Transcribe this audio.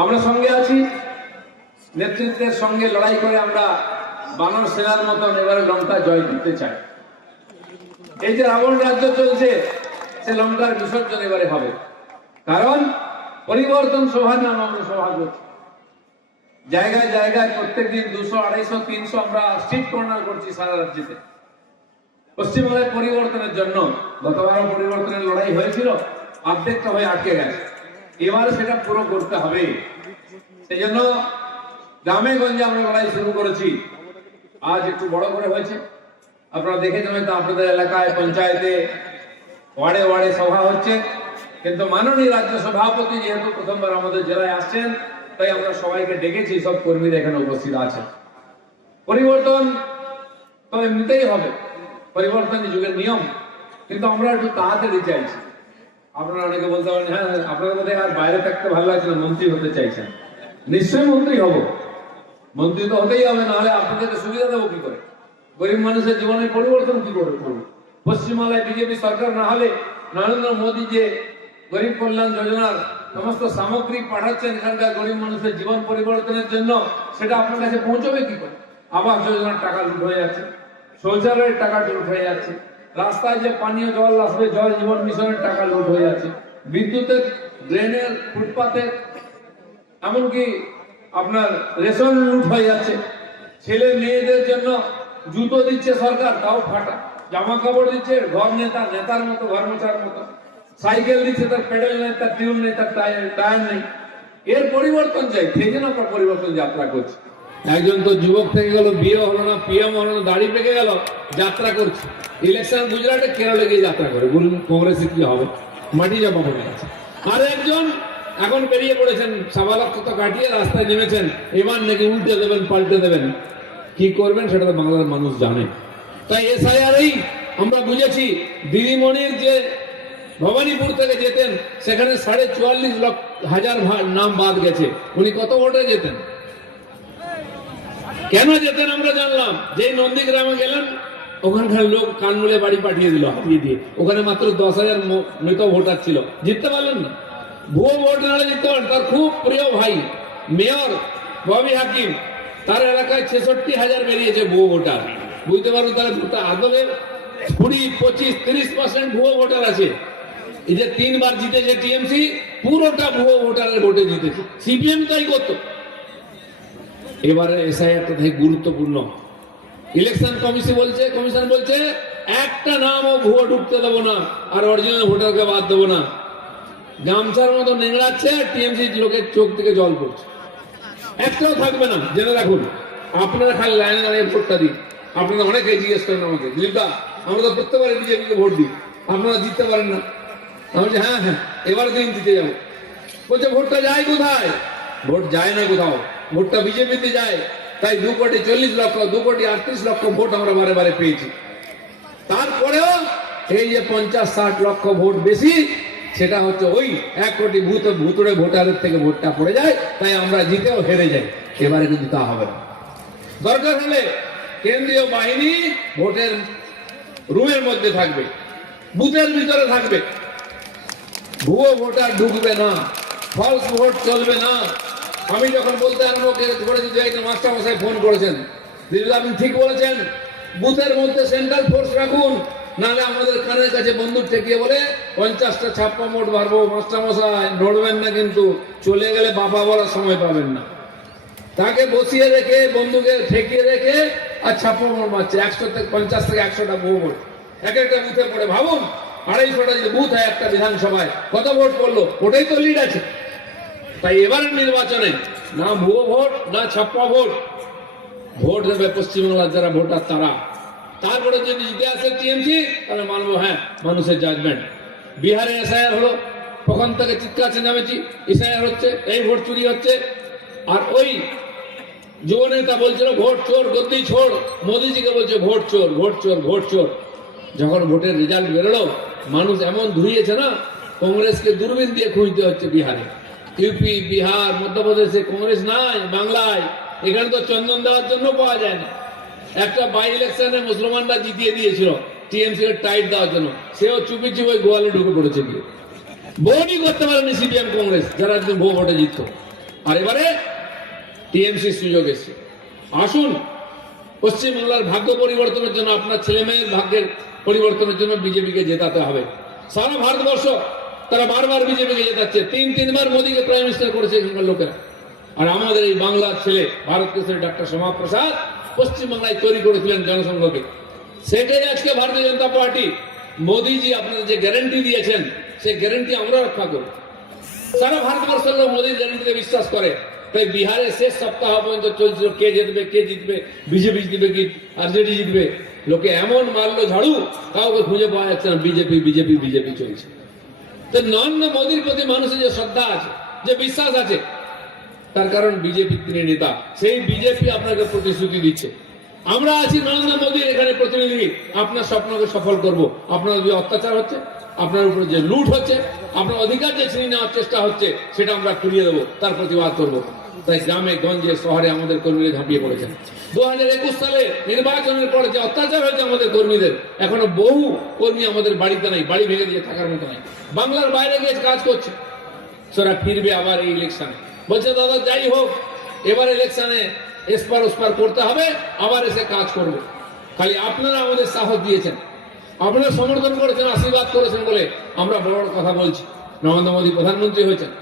আমরা সঙ্গে আছি, নেতৃত্বের সঙ্গে লড়াই করে আমরা বানর সেনার মতন এবারে লঙ্কা জয় করতে চাই। এই যে রাবণ রাজ্য চলছে, সে লঙ্কার বিসর্জন এবারে হবে, কারণ পরিবর্তন সভা নাম আমরা সভা করছি। জায়গায় জায়গায় প্রত্যেকদিন 200, 250, 300 আমরা স্ট্রিট কর্নার করছি সারা রাজ্যেতে পশ্চিমবঙ্গের পরিবর্তনের জন্য। গতবারও পরিবর্তনের লড়াই হয়েছিল, অর্ধেকটা হয়ে আটকে গেছে, এবারে সেটা পুরো করতে হবে। সেই জন্য গ্রামে গঞ্জে আমরা লড়াই শুরু করেছি। আজ একটু বড় করে হয়েছে, আপনারা দেখেছেন হয়তো আপনাদের এলাকায় পঞ্চায়েতে ওয়ার্ডে ওয়ার্ডে সভা হচ্ছে, কিন্তু মাননীয় রাজ্য সভাপতি যেহেতু প্রথমবার আমাদের জেলায় আসছেন, তাই আমরা সবাইকে ডেকেছি, সব কর্মীরা এখানে উপস্থিত আছেন। পরিবর্তন তো এমনিতেই হবে, পরিবর্তন যুগের নিয়ম, কিন্তু আমরা একটু তাড়াতাড়ি চাইছি। আপনারা অনেকে বলতে পারেন, হ্যাঁ আপনাদের মধ্যে আর বাইরে থাকতে ভালো লাগছে না, মন্ত্রী হতে চাইছেন। নিশ্চয়ই মন্ত্রী হব, মন্ত্রী তো হতেই হবে, নাহলে আপনাদেরকে সুবিধা দেবো কি করে? গরিব মানুষের জীবনের পরিবর্তন কি করে করবো? পশ্চিমবাংলায় বিজেপি সরকার না হলে নরেন্দ্র মোদী যে গরিব কল্যাণ যোজনার সমস্ত সামগ্রী পাঠাচ্ছেন এখানকার গরিব মানুষের জীবন পরিবর্তনের জন্য, সেটা আপনার কাছে পৌঁছবে কি করে? আবাস যোজনার টাকা লুট হয়ে যাচ্ছে, শৌচালয়ের টাকা লুট হয়ে যাচ্ছে, রাস্তায় যে পানীয় জল আসবে জল জীবন মিশনের টাকা লুট হয়ে যাচ্ছে, বিদ্যুতের, ড্রেনের, ফুটপাতের, এমনকি আপনার রেশন লুট হয়ে যাচ্ছে। ছেলে মেয়েদের জন্য জুতো দিচ্ছে সরকার, তাও ফাটা, জামা কাপড় দিচ্ছে ঘর নেতা, নেতার মতো, ঘর মোছার মতো, সাইকেল দিচ্ছে তার পেডেল নেই, তার টিউন নেই, তার টায়ার নেই। এর পরিবর্তন চাই, সেই জন্য আমরা পরিবর্তন যাত্রা করছি। একজন তো যুবক থেকে গেল, বিয়ে হলো না, পিএম হলো না, দাড়ি পেকে গেল, যাত্রা করছে। ইলেকশন গুজরাটে, কেরলে গিয়ে যাত্রা করে, বলুন কংগ্রেসে কি হবে? মাটি চাপা পড়ে গেছে। আর একজন এখন বেরিয়ে পড়েছেন, 1.25 লক্ষ তো কাটিয়ে রাস্তায় নেমেছেন, এবার নাকি উল্টে দেবেন, পাল্টে দেবেন। কি করবেন সেটা তো বাংলার মানুষ জানে। তাই এসআইআরই আমরা বুঝেছি, দিদিমণির যে ভবানীপুর থেকে যেতেন, সেখানে 44,500 নাম বাদ গেছে। উনি কত ভোটে যেতেন? কেন যেতেন আমরা জানলাম। যেই নন্দীগ্রামে গেলেন, ওখানকার লোক কানমূলে বাড়ি পাঠিয়ে দিল হাতিয়ে দিয়ে। ওখানে মাত্র 10,000 মৃত ভোটার ছিল, জিততে পারলেন না। ভুয়ো ভোট নাহলে জিততে পারেন। তার খুব প্রিয় ভাই মেয়র ববি হাকিম, তার এলাকায় 66,000 বেরিয়েছে ভুয়ো ভোটার। বুঝতে পারো তাহলে আদলে 20, 25, 30% ভুয়ো ভোটার আছে। এই যে 3 বার জিতেছে টিএমসি, পুরোটা ভুয়ো ভোটারের ভোটে জিতেছে। সিপিএম তাই করতো। এবারে এসআইআরটা থেকে গুরুত্বপূর্ণ। ইলেকশন কমিশন বলছে একটা নামও ভুয়ো ঢুকতে দেবো না, আর অরিজিনাল ভোটারকে বাদ দেবো না। গামছার মতো নেংড়াচ্ছে, টিএমসি লোকের চোখ থেকে জল পড়ছে। একটাও থাকবে না, জেনে রাখুন। আপনারা খালি লাইনে দাঁড়িয়ে ভোটটা দিন। আপনারা অনেকে জিজ্ঞেস করেন আমাকে, দিলীপদা আমরা তো প্রত্যেকবারে বিজেপিকে ভোট দিই, আপনারা জিততে পারেন না। আমি বলছি হ্যাঁ, এবারে দিন দিতে যাবো। বলছে ভোটটা যায় কোথায়? ভোট যায় না কোথাও, ভোটটা বিজেপিতে যায়। তাই 2,40,00,000, 2,38,00,000 ভোট আমরা বারে বারে পেয়েছি। তারপরেও এই যে 50-60 লক্ষ ভোট বেশি, সেটা হচ্ছে ওই 1 কোটি ভুতুড়ে ভোটারের থেকে ভোটটা পড়ে যায়, তাই আমরা জিতেও হেরে যাই। এবারে কিন্তু তা হবে না। দরকার হলে কেন্দ্রীয় বাহিনী ভোটের রুমের মধ্যে থাকবে, বুথের ভিতরে থাকবে। ভুয়ো ভোটার ঢুকবে না, ফলস ভোট চলবে না। আমি যখন বলতে আরম্ভ করেছি, একজন মাস্টার মশাই ফোন করেছেন, দিদি আপনি ঠিক বলেছেন, বুথের মধ্যে সেন্ট্রাল ফোর্স রাখুন, নাহলে আমাদের কানের কাছে বন্দুক ঠেকিয়ে বলে 50টা ছাপ্পা মোট মারবো। মাস্টার মশাই নড়বেন না, কিন্তু চলে গেলে বাবা বলার সময় পাবেন না। তাকে বসিয়ে রেখে, বন্দুকে ঠেকিয়ে রেখে আর ছাপ্পা মোট মারছে। 50 থেকে 100টা ভুয়ো ভোট এক একটা বুথে পড়ে। ভাবুন, 250টা যদি বুথ হয় একটা বিধানসভায়, কত ভোট পড়লো? ওটাই তো লিড আছে। তাই এবারের নির্বাচনে না ভুয়ো ভোট, না ছাপ্পা ভোট। ভোট দেবে পশ্চিমবাংলার যারা ভোটার তারা। তারপরে যদি জিতে আসে টিএমসি, তাহলে মানবো হ্যাঁ মানুষের জাজমেন্ট। বিহারে এসআইআর হলো, কখন থেকে চিৎকার চেঁচামেচি, এসআইআর হচ্ছে, এই ভোট চুরি হচ্ছে। আর ওই যুব নেতা বলছিল ভোট চোর, গদ্দি ছোড়। মোদীজিকে বলছে ভোট চোর, ভোট চোর, ভোট চোর। যখন ভোটের রেজাল্ট বেরোলো, মানুষ এমন ধুইয়েছে না, কংগ্রেসকে দূরবীন দিয়ে খুঁজতে হচ্ছে বিহারে। ইউপি, বিহার, মধ্যপ্রদেশে কংগ্রেস নাই। বাংলায় এখানে তো চন্দন দেওয়ার জন্য পাওয়া যায় না। একটা বাই ইলেকশনে মুসলমানরা জিতিয়ে দিয়েছিল টিএমসি এর টাইট দেওয়ার জন্য, সেও চুপি চুপি গোয়ালে ঢুকে পড়েছে। গিয়ে ভোটই করতে পারেনি সিপিএম কংগ্রেস, যারা একদিন ভুয়ো ভোটে জিতত। আর এবারে টিএমসি সুযোগ এসছে। আসুন, পশ্চিমবাংলার ভাগ্য পরিবর্তনের জন্য, আপনার ছেলে মেয়ের ভাগ্যের পরিবর্তনের জন্য বিজেপিকে জেতাতে হবে। সারা ভারতবর্ষ তারা বারবার বিজেপিকে জেতাচ্ছে, তিনবার মোদীকে প্রাইম মিনিস্টার করেছে এখানকার লোকেরা। আর আমাদের এই বাংলার ছেলে ভারত কেশরী ডক্টর শ্যামাপ্রসাদ পশ্চিমবাংলায় তৈরি করেছিলেন জনসংঘকে। সেটাই আজকে ভারতীয় জনতা পার্টি, মোদীজি আপনাদের যে গ্যারান্টি দিয়েছেন সেই গ্যারান্টি আমরা রক্ষা করব। সারা ভারতবর্ষের লোক মোদীর গ্যারান্টিতে বিশ্বাস করে। তাই বিহারে শেষ সপ্তাহ পর্যন্ত চলছিল কে জিতবে, বিজেপি জিতবে কি আরজেডি জিতবে। লোকে এমন মারলো ঝাড়ু, কাউকে খুঁজে পাওয়া যাচ্ছে না, বিজেপি চলছে। তো নরেন্দ্র মোদীর প্রতি মানুষের যে শ্রদ্ধা আছে, যে বিশ্বাস আছে, তার কারণ বিজেপির তিনি নেতা, সেই বিজেপি আপনাকে প্রতিশ্রুতি দিচ্ছে। আমরা আছি নরেন্দ্র মোদীর এখানে প্রতিনিধি, আপনার স্বপ্নকে সফল করব। আপনার যে অত্যাচার হচ্ছে, আপনার উপরে যে লুট হচ্ছে, আপনার অধিকার যে ছিনিয়ে নেওয়ার চেষ্টা হচ্ছে, সেটা আমরা ফিরিয়ে দেবো, তার প্রতিবাদ করব। তাই গ্রামে গঞ্জে শহরে আমাদের কর্মীরা ঝাঁপিয়ে পড়েছেন। 2021 সালে নির্বাচনের পরে যে অত্যাচার হয়েছে আমাদের কর্মীদের, এখনো বহু কর্মী আমাদের বাড়িতে নাই, বাড়ি ভেঙে দিয়ে থাকার মতো নাই, বাংলার বাইরে গিয়ে কাজ করছে। সেটা ফিরবে আবার এই ইলেকশনে, বলছে দাদা যাই হোক এবার ইলেকশনে এসপার ওসপার করতে হবে, আবার এসে কাজ করবে। খালি আপনারা আমাদের সাহস দিয়েছেন, আপনারা সমর্থন করেছেন, আশীর্বাদ করেছেন বলে আমরা বড় বড় কথা বলছি। নরেন্দ্র মোদী প্রধানমন্ত্রী হয়েছেন,